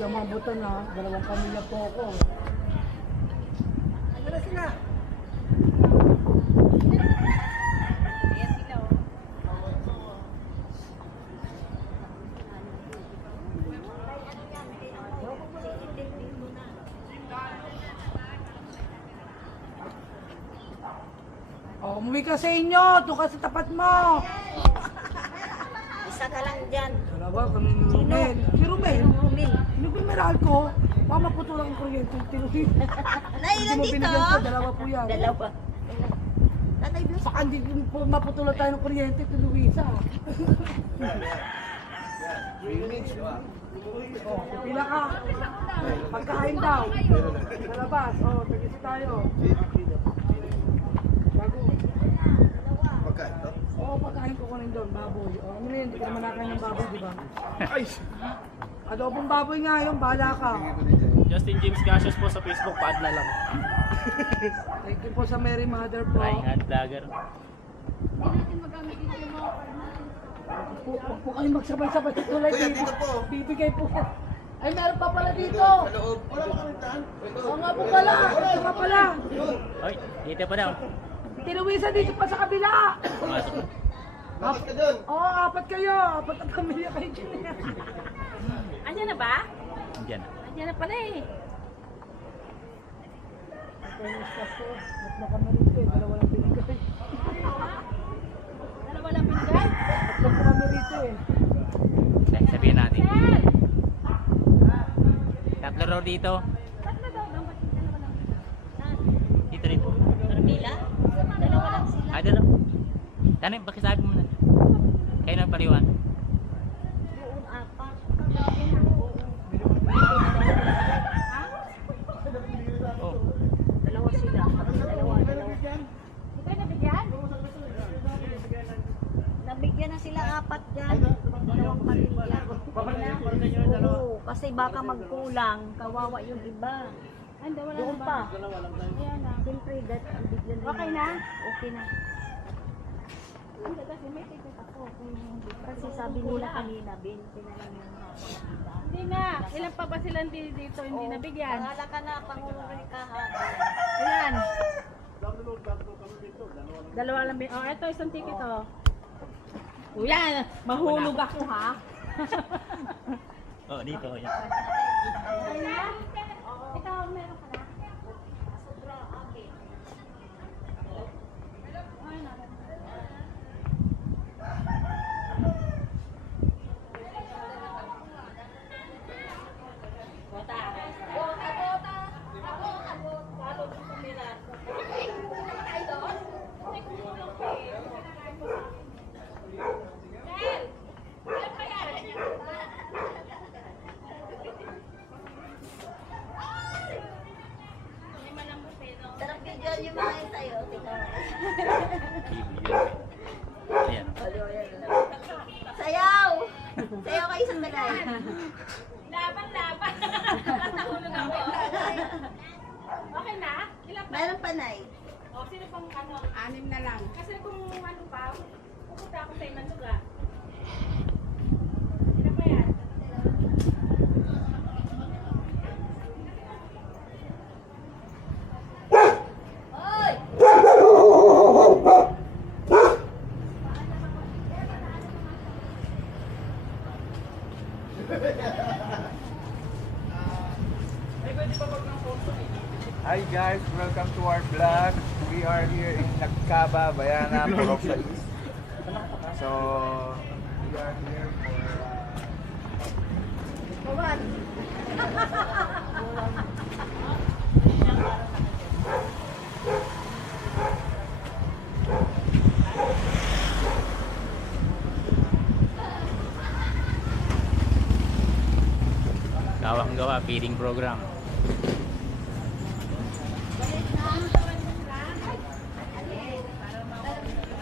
Hindi ako mabutan na. Dalawang pamilya po ako. Ano na sila? Ayan sila oh. Oh, umuwi ka sa inyo. Doon ka sa tapat mo. Isa ka lang dyan. Dalawa, kami ni Romel. Si Romel. Rumil. Nagbimeral ko. Baka maputulang ang kuryente. Tinuwi. Nailan Hindi mo dito? binigyan ko. Dalawa po yan. Dalawa. Tatay Diyos. Baka hindi po maputulan tayo ng kuryente. Tinuwisa. Remix, di ba? Oh, pila ka. Pagkain daw. Sa labas. Oh, tagisi tayo. Bago. Pagkain to? Oo, pagkain ko kunin doon, baboy. O, ano yun, hindi ka naman nakain ng baboy, di ba? Ay! Adobong baboy nga yun, bahala ka. Justin James Cassius po sa Facebook, pa-add na lang. Thank you po sa Mary Mother po. Flying hand vlogger. Huwag po kayo magsabay-sabay sa tulay Kuya, dito. dito po. Bibigay po. Ay, meron pa pala dito. Sa loob. Wala ba kami daan? Oo nga po pala. Ito pa pala. Oy, dito pa daw. Tinuwisa dito pa sa kabila. Pumasok. Bakit ka doon? Oo, apat kayo. Apat ang pamilya kayo dyan. Andiyan na ba? Diyan. Andiyan na pala eh. Ba't na kami rito eh? Dalawa lang binigay. Dalawa lang binigay. Ba't na kami rito eh? Dahil sabihin natin. Tatlo raw dito. Tatlo daw lang. Ba't yung dalawa lang? Dito rin. Carmila? Dalawa lang sila. Ah, dalaw. Tanay, pakisabi mo na. Kayo na paliwan. Doon apat. Ha? Oh. Dalawa sila. Dalawa. Ikaw nabigyan? Nabigyan na sila apat dyan. Dalawang pamilya. Oo, kasi baka magkulang. Kawawa yung iba. Doon pa. Ayan na. Siyempre, bigyan nila. Okay na? Okay na. Kasi sabi nila kanina, 20 na lang yung Hindi na. Ilan pa ba sila dito hindi nabigyan? Wala ka na, pangunguli ka ha. Ilan? Dalawa lang. Oh, eto isang ticket oh. Kuya, mahulog ako ha. Oh, dito. Yan. Ay na? Ikaw, meron ka na? Sarap video yung mga yun sa'yo. Tingnan mo. Ayan. Sayaw! Sayaw kayo sa balay. Laban. Natahulog ako. Okay na? Ilan pa? Meron pa, Nay. Oh, sino pang ano? 6 na lang. Kasi kung ano pa, pupunta ako sa ibang lugar. Sino pa yan? Hi guys, welcome to our vlog. We are here in Nagkaba, Bayana, Purok sa East. So, we are here for... Gawang gawa, feeding program.